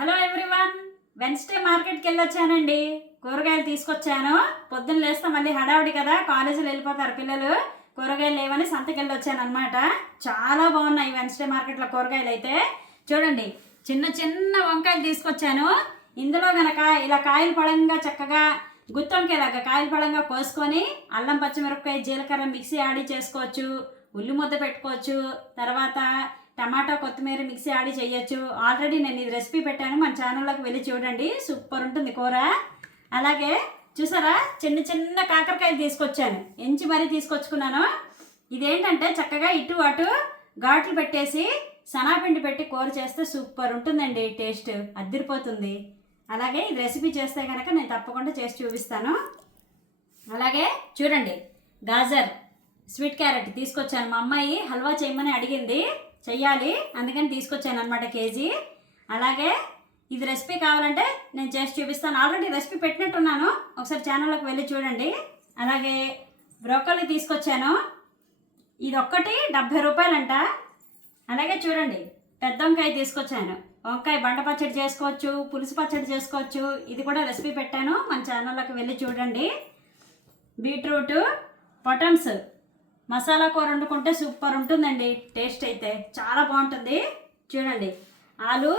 Hello everyone, Wednesday మార్కెట్కి వెళ్ళొచ్చానండి. కూరగాయలు తీసుకొచ్చాను. పొద్దున్న లేస్తే మళ్ళీ హడావిడి కదా, కాలేజీలో వెళ్ళిపోతారు పిల్లలు. కూరగాయలు లేవని సంతకి వెళ్ళొచ్చాను అనమాట. చాలా బాగున్నాయి వెన్స్డే మార్కెట్లో కూరగాయలు అయితే. చూడండి, చిన్న చిన్న వంకాయలు తీసుకొచ్చాను. ఇందులో గనక ఇలా కాయలు పడంగా చక్కగా గుత్తొంకాయలాగా కాయలు పడంగా కోసుకొని అల్లం పచ్చిమిరపకాయ జీలకర్ర మిక్సీ ఆడి చేసుకోవచ్చు. ఉల్లి ముద్ద పెట్టుకోవచ్చు. తర్వాత టమాటా కొత్తిమీర మిక్సీ ఆడి చేయొచ్చు. ఆల్రెడీ నేను ఇది రెసిపీ పెట్టాను, మన ఛానల్లోకి వెళ్ళి చూడండి. సూపర్ ఉంటుంది కూర. అలాగే చూసారా, చిన్న చిన్న కాకరకాయలు తీసుకొచ్చాను, ఎంచి మరీ తీసుకొచ్చుకున్నాను. ఇదేంటంటే చక్కగా ఇటు అటు ఘాట్లు పెట్టేసి సనాపిండి పెట్టి కూర చేస్తే సూపర్ ఉంటుందండి. టేస్ట్ అద్దిరిపోతుంది. అలాగే ఇది రెసిపీ చేస్తే కనుక నేను తప్పకుండా చేసి చూపిస్తాను. అలాగే చూడండి, గాజర్ స్వీట్ క్యారెట్ తీసుకొచ్చాను. మా అమ్మాయి హల్వా చేయమని అడిగింది, చెయ్యాలి, అందుకని తీసుకొచ్చాను అనమాట కేజీ. అలాగే ఇది రెసిపీ కావాలంటే నేను చేసి చూపిస్తాను. ఆల్రెడీ రెసిపీ పెట్టినట్టున్నాను, ఒకసారి ఛానల్లోకి వెళ్ళి చూడండి. అలాగే బ్రోకలీ తీసుకొచ్చాను. ఇది ఒక్కటి 70 రూపాయలంట. అలాగే చూడంండి, పెద్ద వంకాయ తీసుకొచ్చాను. వంకాయ బండ పచ్చడి చేసుకోవచ్చు, పులుసు పచ్చడి చేసుకోవచ్చు. ఇది కూడా రెసిపీ పెట్టాను, మన ఛానల్లోకి వెళ్ళి చూడండి. బీట్రూట్, పొటన్స్ మసాలా కూర వండుకుంటే సూపర్ ఉంటుందండి. టేస్ట్ అయితే చాలా బాగుంటుంది. చూడండి, ఆలు.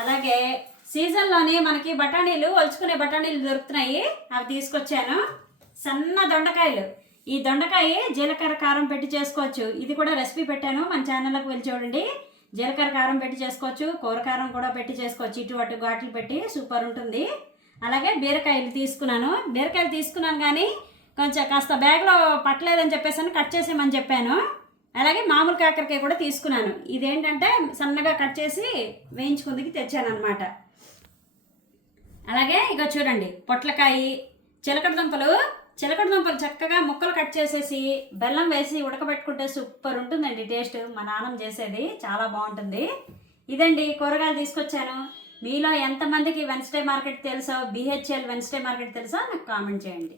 అలాగే సీజన్లోనే మనకి బఠానీలు, ఒలుచుకునే బఠానీలు దొరుకుతున్నాయి, అవి తీసుకొచ్చాను. సన్న దొండకాయలు. ఈ దొండకాయ జీలకర్ర కారం పెట్టి చేసుకోవచ్చు. ఇది కూడా రెసిపీ పెట్టాను, మన ఛానల్లోకి వెళ్ళి చూడండి. జీలకర్ర కారం పెట్టి చేసుకోవచ్చు, కూర కారం కూడా పెట్టి చేసుకోవచ్చు. ఇటు అటు ఘాట్లు పెట్టి సూపర్ ఉంటుంది. అలాగే బీరకాయలు తీసుకున్నాను కానీ కొంచెం కాస్త బ్యాగ్లో పట్టలేదని చెప్పేసి కట్ చేసేయమని చెప్పాను. అలాగే మామూలు కాకరకాయ కూడా తీసుకున్నాను. ఇదేంటంటే సన్నగా కట్ చేసి వేయించుకుందికి తెచ్చాను అనమాట. అలాగే ఇక చూడండి, పొట్లకాయ, చిలకడ దుంపలు చక్కగా ముక్కలు కట్ చేసేసి బెల్లం వేసి ఉడకబెట్టుకుంటే సూపర్ ఉంటుందండి. టేస్ట్ మా నాన్నమ్మ చేసేది చాలా బాగుంటుంది. ఇదండి కూరగాయలు తీసుకొచ్చాను. మీలో ఎంతమందికి వెన్స్డే మార్కెట్ తెలుసో, BHL వెన్స్డే మార్కెట్ తెలుసో నాకు కామెంట్ చేయండి.